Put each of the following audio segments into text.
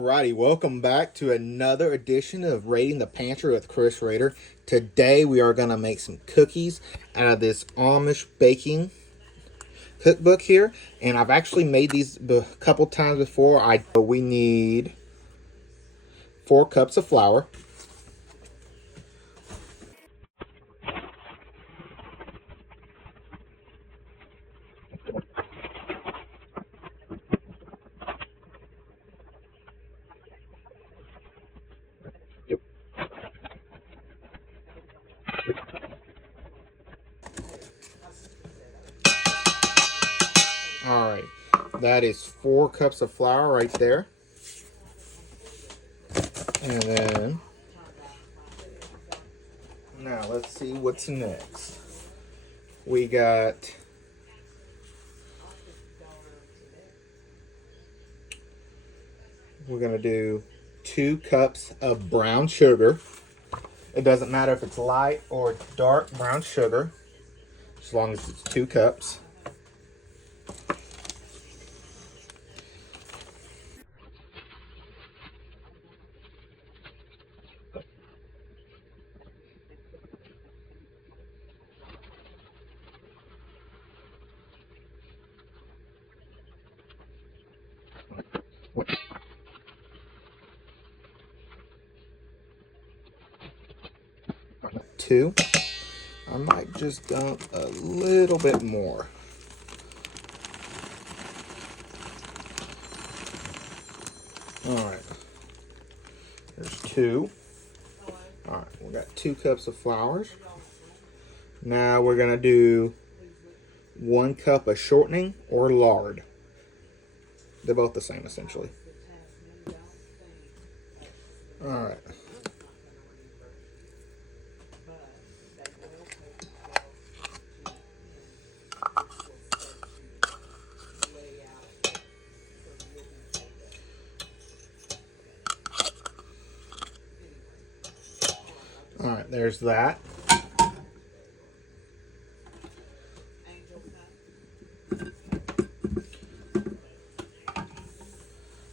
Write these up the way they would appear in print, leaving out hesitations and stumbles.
Alrighty, welcome back to another edition of Raiding the Pantry with Chris Rader. Today we are going to make some cookies out of this Amish baking cookbook here. And I've actually made these a couple times before. We need 4 cups of flour. Yep. Alright, that is 4 cups of flour right there. And then, now let's see what's next. We're going to do 2 cups of brown sugar. It doesn't matter if it's light or dark brown sugar, as long as it's 2 cups. Two. I might just dump a little bit more. Alright. There's 2. Alright, we got 2 cups of flour. Now we're going to do 1 cup of shortening or lard. They're both the same essentially. Alright. Alright, there's that.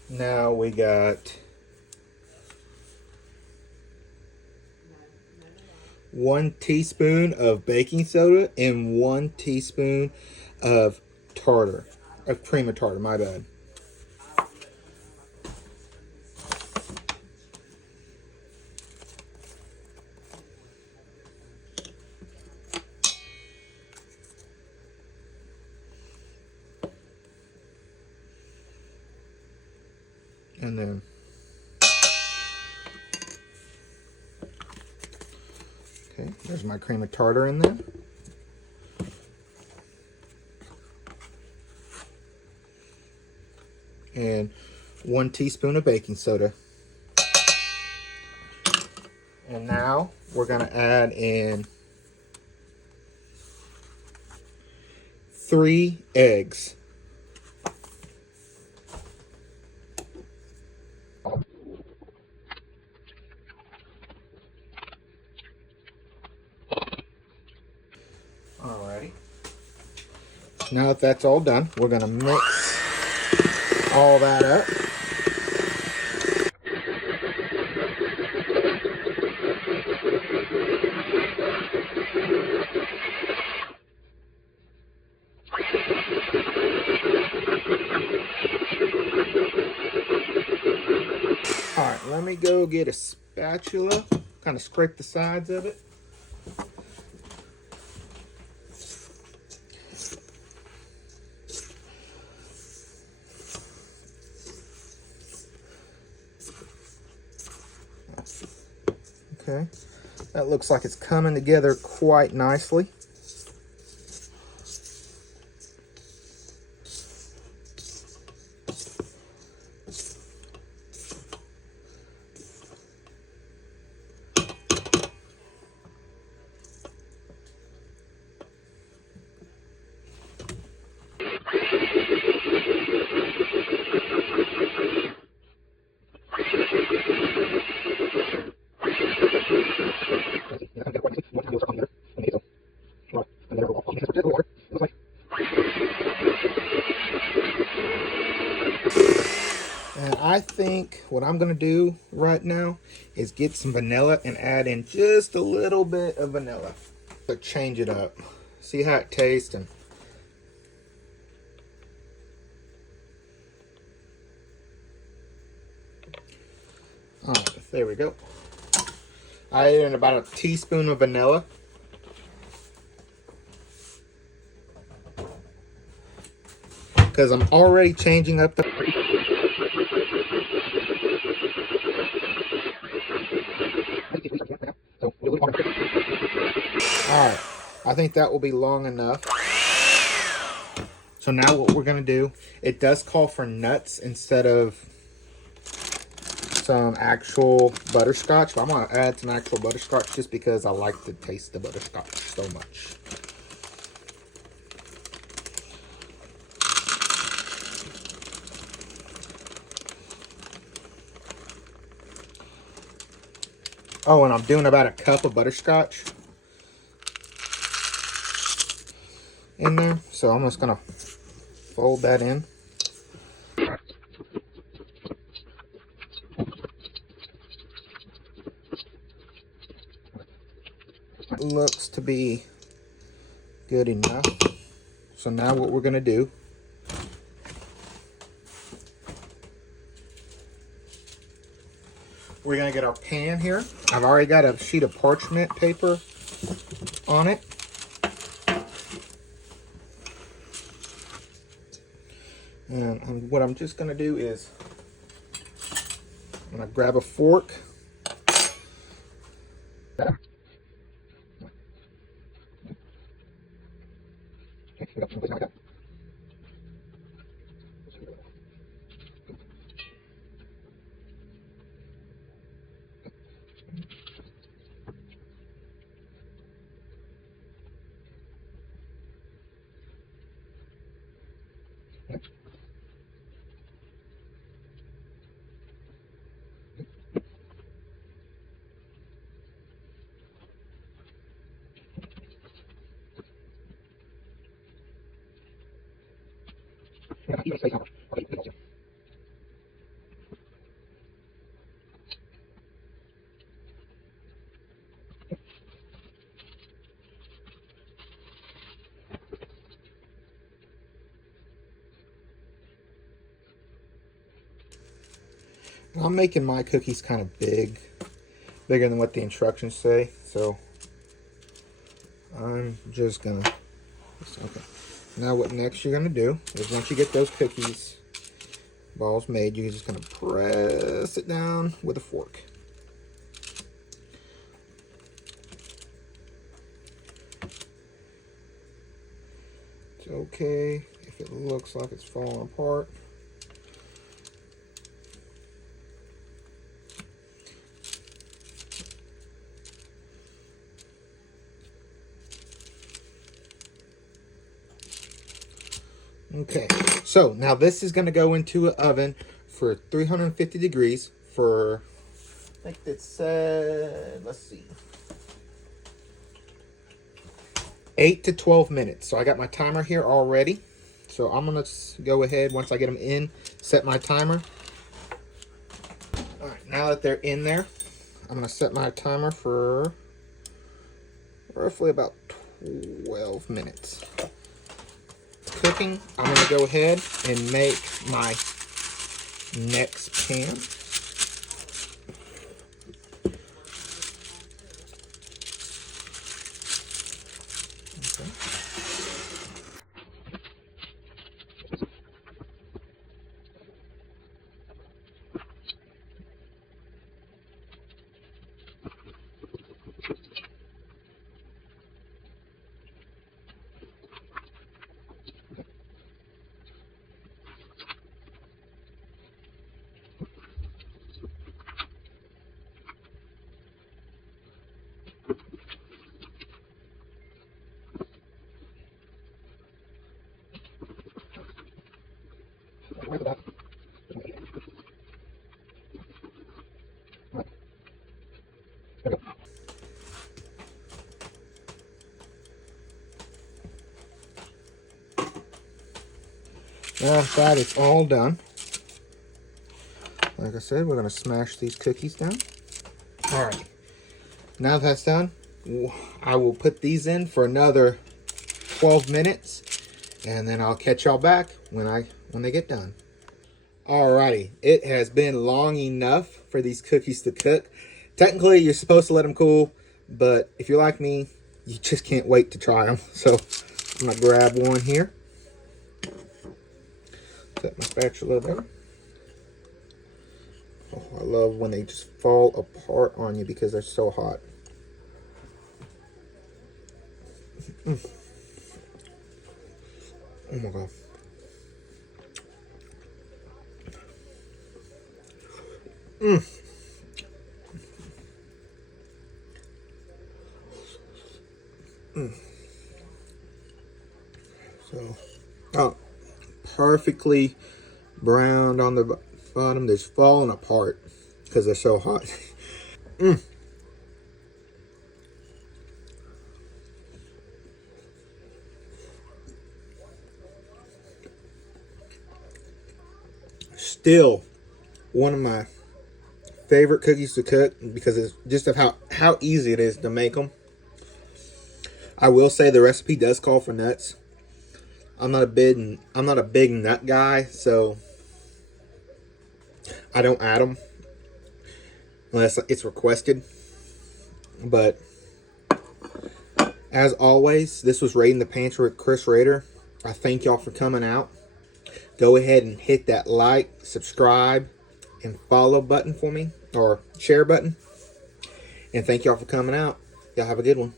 Now we got 1 teaspoon of baking soda and 1 teaspoon of cream of tartar, my bad. And then okay, there's my cream of tartar in there. And 1 teaspoon of baking soda. And now we're going to add in 3 eggs. Alrighty. Now that that's all done, we're going to mix all that up. Alright, let me go get a spatula, kind of scrape the sides of it. Okay, that looks like it's coming together quite nicely. And I think what I'm gonna do right now is get some vanilla and add in just a little bit of vanilla to change it up. See how it tastes. And all right, there we go. I added in about a teaspoon of vanilla. Because I'm already changing up the... Alright, I think that will be long enough. So now what we're going to do, it does call for nuts instead of some actual butterscotch. But I'm going to add some actual butterscotch just because I like the taste of butterscotch so much. Oh, and I'm doing about a cup of butterscotch in there. So I'm just going to fold that in. It looks to be good enough. So now what we're going to do, we're going to get our pan here. I've already got a sheet of parchment paper on it. And what I'm just going to do is I'm going to grab a fork. I'm making my cookies kind of big, bigger than what the instructions say. So I'm just gonna, okay. Now what next you're gonna do is once you get those cookies balls made, you're just gonna press it down with a fork. It's okay if it looks like it's falling apart. Okay, so now this is going to go into an oven for 350 degrees for, I think it said, let's see, 8 to 12 minutes. So I got my timer here already. So I'm going to go ahead, once I get them in, set my timer. All right, now that they're in there, I'm going to set my timer for roughly about 12 minutes. Cooking, I'm going to go ahead and make my next pan. Okay. Now that it's all done, Like I said, we're going to smash these cookies down. All right. Now that's done, I will put these in for another 12 minutes, and then I'll catch y'all back when they get done. Alrighty, it has been long enough for these cookies to cook. Technically, you're supposed to let them cool, but if you're like me, you just can't wait to try them. So I'm gonna grab one here. Set my spatula there. Oh, I love when they just fall apart on you because they're so hot. Oh my God. So, oh, perfectly browned on the bottom. They're just falling apart because they're so hot. Still one of my favorite cookies to cook because it's just of how easy it is to make them. I will say the recipe does call for nuts. I'm not a big nut guy, so I don't add them unless it's requested. But as always, this was Raiding the Pantry with Chris Rader. I thank y'all for coming out. Go ahead and hit that like, subscribe, and follow button for me, or share button. And thank y'all for coming out. Y'all have a good one.